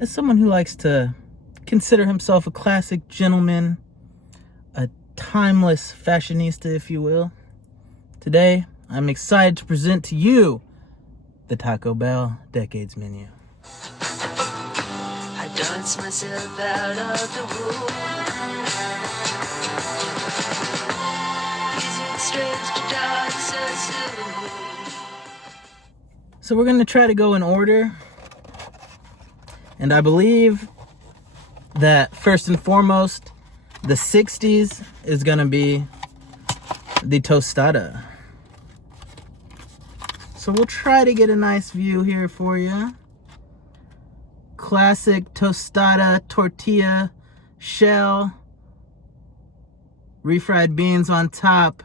As someone who likes to consider himself a classic gentleman, a timeless fashionista, if you will, today I'm excited to present to you the Taco Bell Decades Menu. I dance myself out of the room. Is it strange to die so soon? So we're going to try to go in order. And I believe that first and foremost, the 60s is going to be the Tostada. So we'll try to get a nice view here for you. Classic Tostada tortilla shell. Refried beans on top.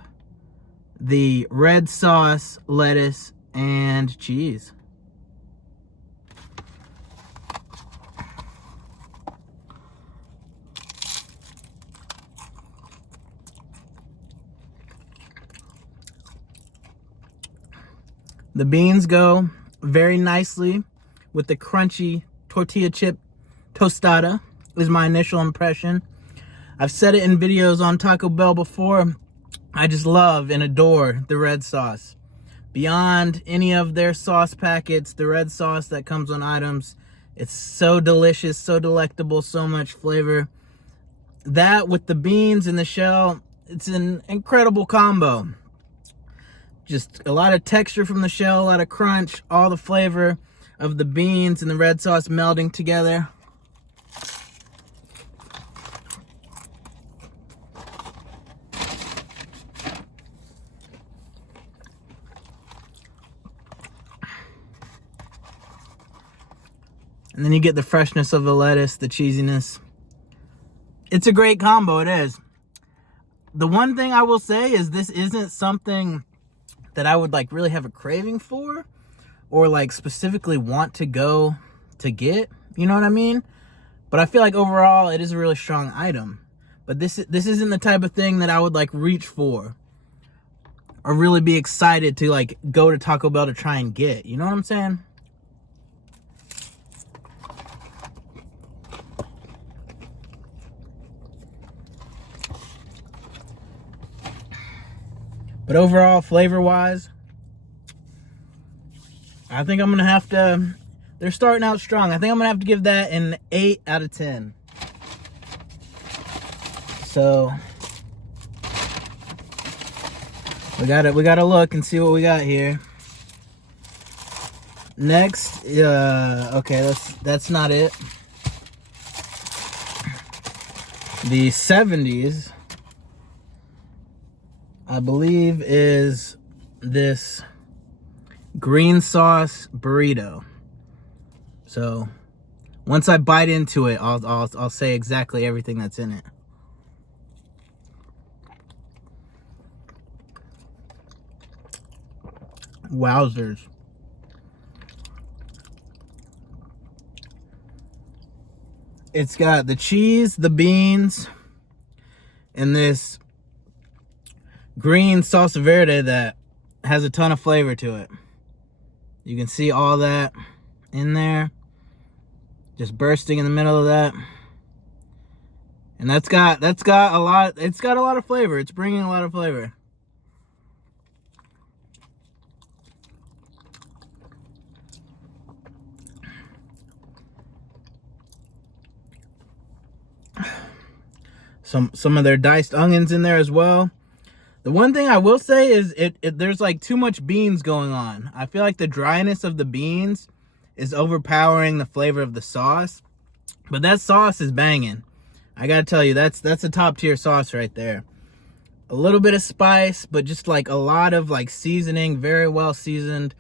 The red sauce, lettuce, and cheese. The beans go very nicely with the crunchy tortilla chip tostada, is my initial impression. I've said it in videos on Taco Bell before. I just love and adore the red sauce. Beyond any of their sauce packets, the red sauce that comes on items, it's so delicious, so delectable, so much flavor. That with the beans and the shell, it's an incredible combo. Just a lot of texture from the shell, a lot of crunch, all the flavor of the beans and the red sauce melding together. And then you get the freshness of the lettuce, the cheesiness. It's a great combo, it is. The one thing I will say is this isn't something that I would like really have a craving for or like specifically want to go to get, you know what I mean? But I feel like overall it is a really strong item. But this isn't the type of thing that I would like reach for or really be excited to like go to Taco Bell to try and get, you know what I'm saying? But overall, flavor-wise, I think I'm going to have to, they're starting out strong. I think I'm going to have to give that an 8 out of 10. So, we gotta look and see what we got here. Next, okay, that's not it. The 70s. I believe is this green sauce burrito. So once I bite into it, I'll say exactly everything that's in it. Wowzers. It's got the cheese, the beans, and this green salsa verde that has a ton of flavor to it. You can see all that in there, just bursting in the middle of that. And that's got a lot, it's got a lot of flavor. It's bringing a lot of flavor. Some of their diced onions in there as well. The one thing I will say is there's like too much beans going on. I feel like the dryness of the beans is overpowering the flavor of the sauce. But that sauce is banging. I gotta tell you, that's a top tier sauce right there. A little bit of spice, but just like a lot of like seasoning, very well seasoned.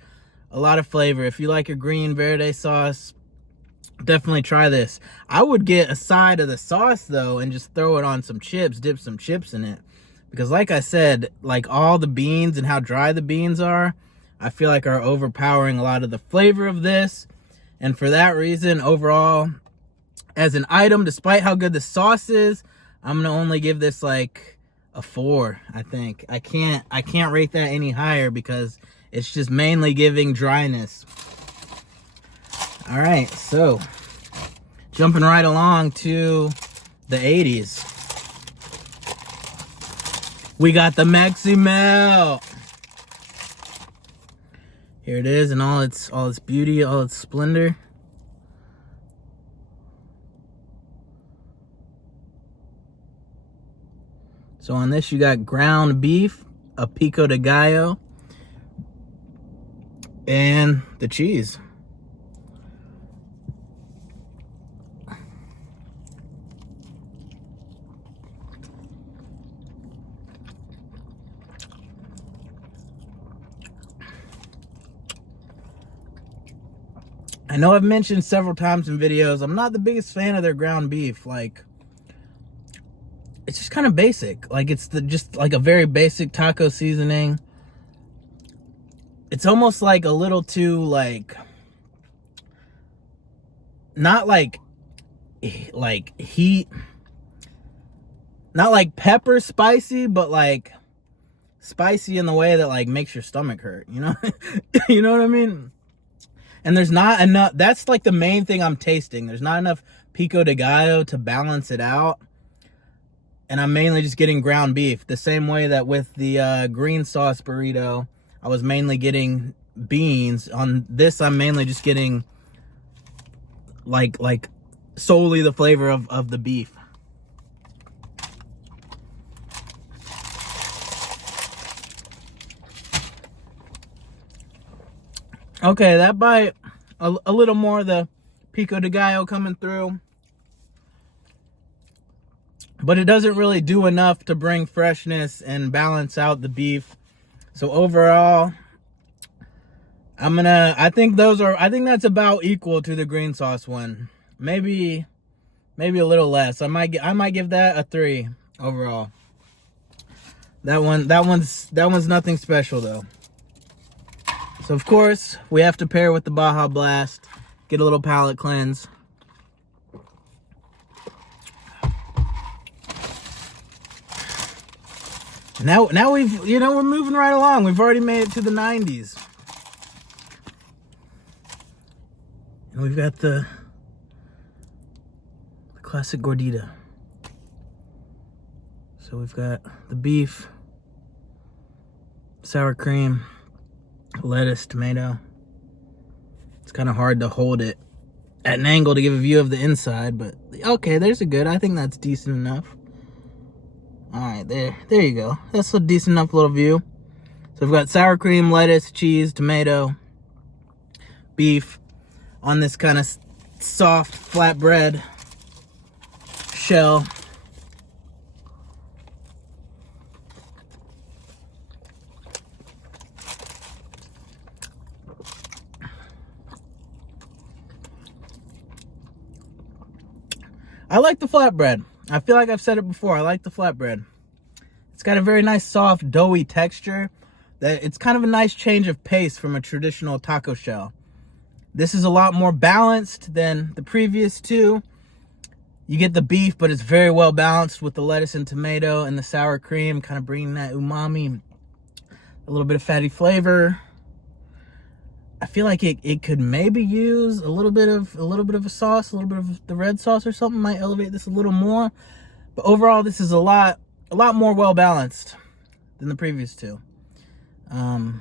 A lot of flavor. If you like your green verde sauce, definitely try this. I would get a side of the sauce though and just throw it on some chips, dip some chips in it. Because like I said, like all the beans and how dry the beans are, I feel like are overpowering a lot of the flavor of this. And for that reason, overall, as an item, despite how good the sauce is, I'm gonna only give this like a 4, I think. I can't rate that any higher because it's just mainly giving dryness. All right, so Jumping right along to the 80s. We got the Maxi Melt. Here it is in all its beauty, all its splendor. So on this you got ground beef, a pico de gallo, and the cheese. I know I've mentioned several times in videos, I'm not the biggest fan of their ground beef. Like, it's just kind of basic. Like, it's just like a very basic taco seasoning. It's almost like a little too, like, not like heat, not like pepper spicy, but like spicy in the way that like makes your stomach hurt, you know? You know what I mean? And there's not enough, that's like the main thing I'm tasting. There's not enough pico de gallo to balance it out. And I'm mainly just getting ground beef. The same way that with the green sauce burrito, I was mainly getting beans. On this, I'm mainly just getting like solely the flavor of the beef. Okay, that bite, a little more of the pico de gallo coming through. But it doesn't really do enough to bring freshness and balance out the beef. So overall, I think that's about equal to the green sauce one. Maybe a little less. I might give that a 3 overall. That one's nothing special though. So of course, we have to pair with the Baja Blast, get a little palate cleanse. Now we're moving right along. We've already made it to the 90s. And we've got the classic Gordita. So we've got the beef, sour cream, lettuce, tomato. It's kind of hard to hold it at an angle to give a view of the inside, but okay, there's a good. I think that's decent enough. All right, there you go. That's a decent enough little view. So we've got sour cream, lettuce, cheese, tomato, beef on this kind of soft flatbread shell. I like the flatbread. I feel like I've said it before. I like the flatbread. It's got a very nice, soft, doughy texture. It's kind of a nice change of pace from a traditional taco shell. This is a lot more balanced than the previous two. You get the beef, but it's very well balanced with the lettuce and tomato and the sour cream, kind of bringing that umami, a little bit of fatty flavor. I feel like it could maybe use a little bit of a sauce, a little bit of the red sauce or something might elevate this a little more. But overall, this is a lot more well balanced than the previous two. I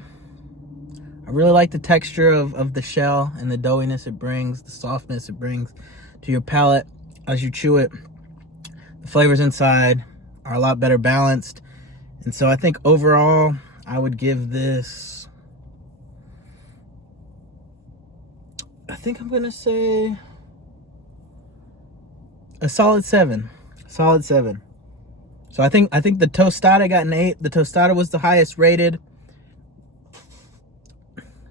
really like the texture of the shell and the doughiness it brings, the softness it brings to your palate as you chew it. The flavors inside are a lot better balanced. And so I think overall, I would give this, I think I'm gonna say a solid 7. Solid 7. So I think the Tostada got an 8. The Tostada was the highest rated.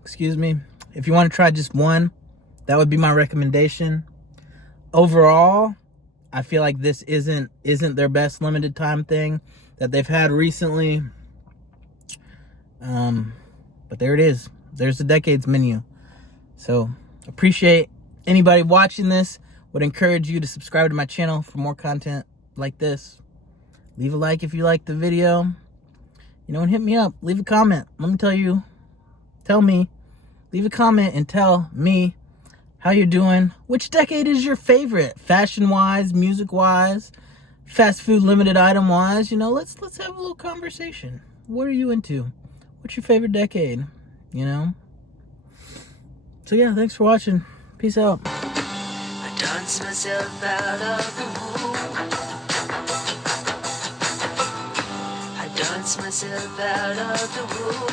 Excuse me. If you want to try just one, that would be my recommendation. Overall, I feel like this isn't their best limited time thing that they've had recently. But there it is. There's the Decades menu. So appreciate anybody watching this. Would encourage you to subscribe to my channel for more content like this. Leave a like if you liked the video. You know, and hit me up. Leave a comment. Let me tell me. Leave a comment and tell me how you're doing. Which decade is your favorite? Fashion-wise, music-wise, fast food limited item-wise. You know, let's have a little conversation. What are you into? What's your favorite decade? You know? So yeah, thanks for watching. Peace out. I dance myself out of the womb. I dance myself out of the womb.